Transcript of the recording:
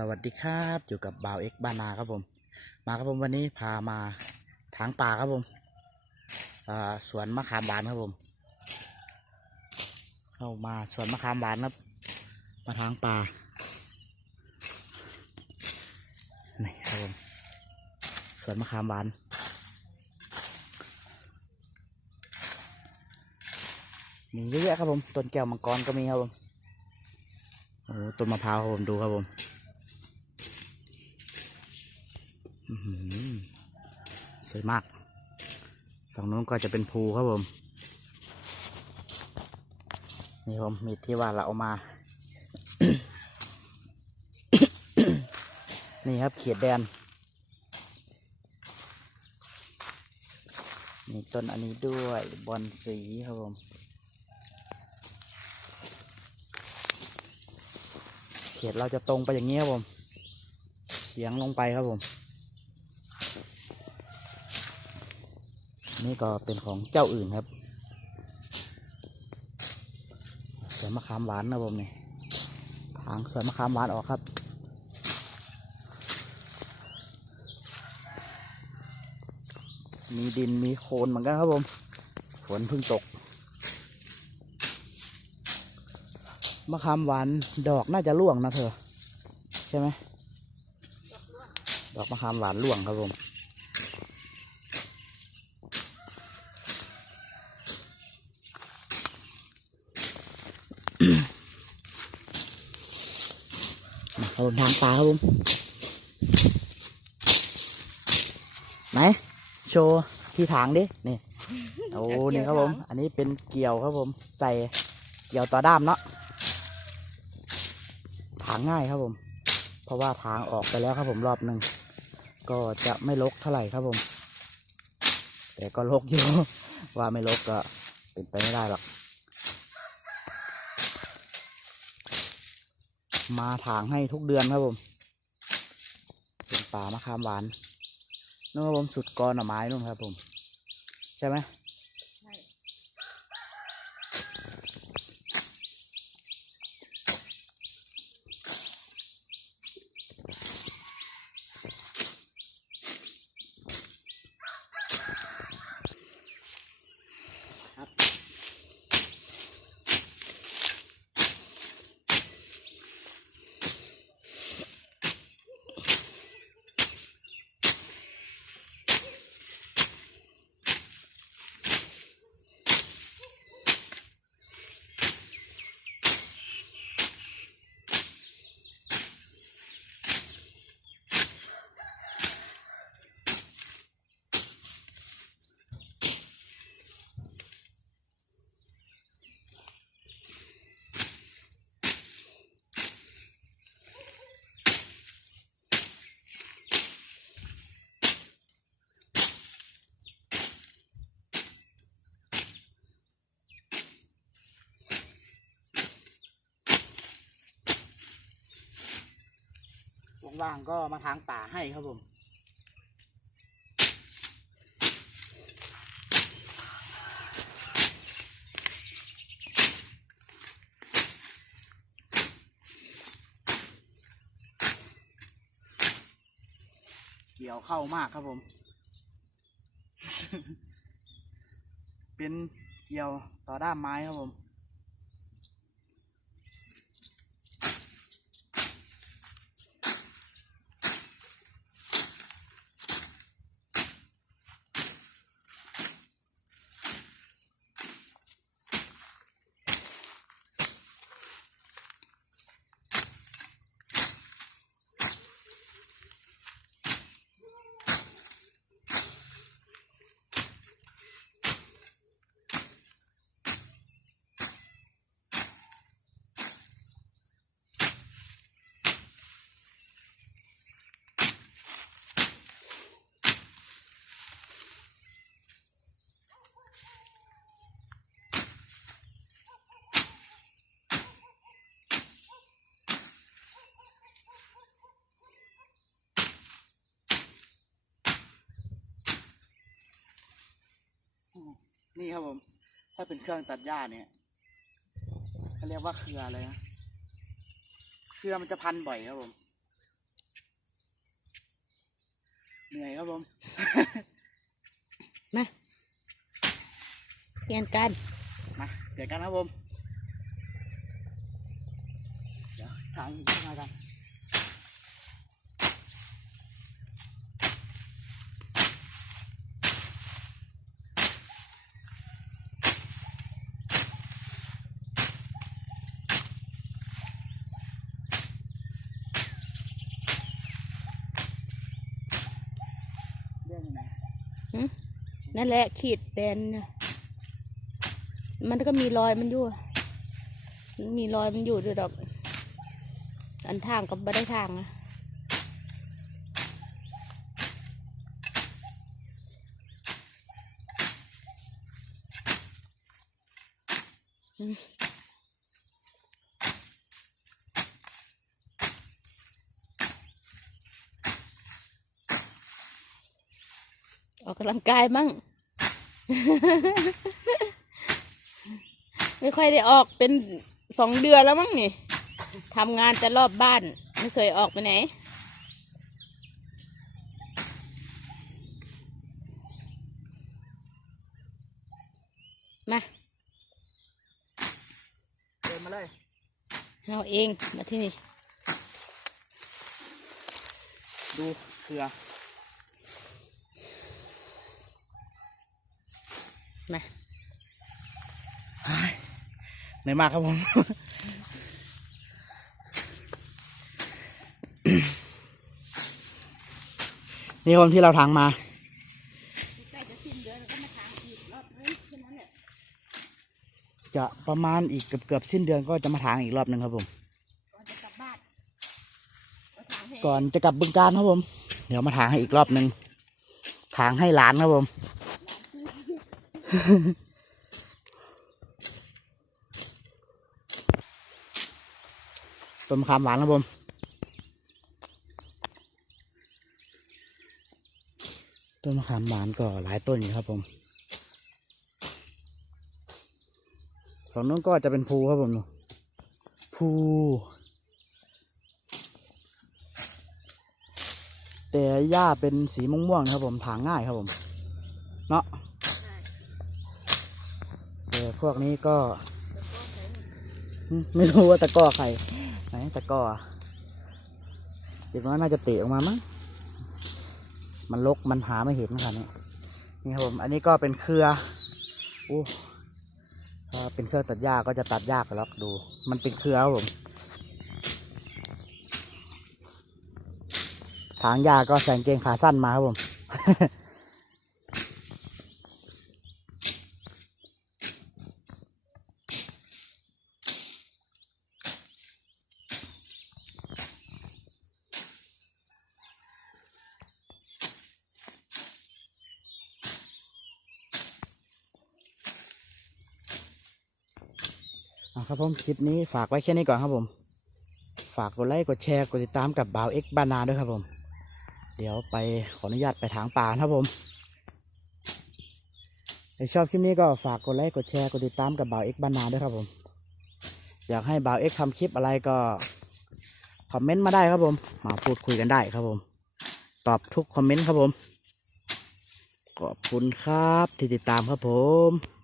สวัสดีครับอยู่กับบ่าวเอ็กบานาครับผม มาครับผมวันนี้พามาทางป่าครับผมสวนมะขามหวานครับผม เข้ามาสวนมะขามหวานครับ มาทางป่านี่ครับผมสวนมะขามหวานมีเยอะแยะครับผมต้นแก้วมังกรก็มีครับผมโอ้ต้นมะพร้าวครับผมดูครับผม อื้อหือ สวยมาก ฝั่งนู้นก็จะเป็นภูครับผม นี่ผมมีที่ว่าเราเอามา นี่ครับเขียดแดนมีต้นอันนี้ด้วยบอนสีครับผมเขียดเราจะตรงไปอย่างนี้ครับผมเฉียงลงไปครับผม นี่ก็เป็นของเจ้าอื่นครับสวนมะขามหวานนะผมนี่ทางสวนมะขามหวานออกครับ มีดินมีโคลนเหมือนกันครับผมฝนเพิ่งตก มะขามหวานดอกน่าจะร่วงนะเธอ ใช่ไหมดอกมะขามหวานร่วงครับผม ครับผมทางปลาครับผมไหนโชว์ที่ถางดินี่โอ้นี่ครับผม อันนี้เป็นเกี่ยวครับผม ใส่เกี่ยวต่อด้ามเนาะถางง่ายครับผม เพราะว่าถางออกไปแล้วครับผมรอบหนึ่งก็จะไม่ลกเท่าไหร่ครับผม แต่ก็ลกอยู่ว่าไม่ลกก็เป็นไปไม่ได้หรอก มาถางให้ทุกเดือนครับผมเป็นป่ามะขามหวานนู่นครับผมสุดกอหน่อไม้นู่นครับผม ใช่ไหม ใช่ ว่างก็มาทางป่าให้ครับผมเกี่ยวเข้ามากครับผม เป็นเกี่ยวต่อด้ามไม้ครับผม นี่ครับผม ถ้าเป็นเครื่องตัดหญ้าเนี่ยเขาเรียกว่าเครือเลยนะเครือมันจะพันบ่อยครับผมเหนื่อยครับผมมาเปลี่ยนกันมาเดี๋ยนกันครับผมเดี๋ยวถ่างมากัน นั่นแหละขีดแดนน่ะมันก็มีรอยมันอยู่วมีรอยมันอยู่ด้วยดอก อันทางกับไม่ได้ทางอะอออกกำลังกายมั่ง ไม่ค่อยได้ออกเป็นสองเดือนแล้วมั้งนี่ทำงานแต่รอบบ้าน ไม่เคยออกไปไหน มาเดินมาเลยเอาเองมาที่นี่ ดูเครือ มาเหนื่อยมากครับผม นี่ผมที่เราทางมาจะประมาณอีกเกือบเกือบสิ้นเดือนก็จะมาทางอีกรอบหนึ่งครับผม ก่อนจะกลับบ้านก่อนจะกลับบึงการครับผม เดี๋ยวมาทางให้อีกรอบหนึ่งทางให้หลานครับผม ต้นมะขามหวานครับผมต้นมะขามหวานก็หลายต้นอยู่ครับผมฝั่งนู้นก็จะเป็นภูครับผมภูแต่หญ้าเป็นสีม่วงๆนะครับผมถางง่ายครับผม เนาะ พวกนี้ก็ ไม่รู้ว่าตะก้อใครไหนตะก้ออะคิดว่าน่าจะเตะออกมามั้งมันลกมันหาไม่เห็นนะครับนี่นี่ครับผมอันนี้ก็เป็นเครืออู้ถ้าเป็นเครือตัดหญ้าก็จะตัดยากกันแล้วดู มันเป็นเครือครับผมทางหญ้าก็ใส่กางเกงขาสั้นมาครับผม ครับผมคลิปนี้ฝากไว้แค่นี้ก่อนครับผม ฝากกดไลค์กดแชร์กดติดตามกับบ่าวเอ็กบานาด้วยครับผม เดี๋ยวไปขออนุญาตไปถางป่านะครับผมถ้าชอบคลิปนี้ก็ฝากกดไลค์กดแชร์กดติดตามกับบ่าวเอ็กบานาด้วยครับผม อยากให้บ่าวเอ็กทำคลิปอะไรก็คอมเมนต์มาได้ครับผม มาพูดคุยกันได้ครับผม ตอบทุกคอมเมนต์ครับผมขอบคุณครับที่ติดตามครับผม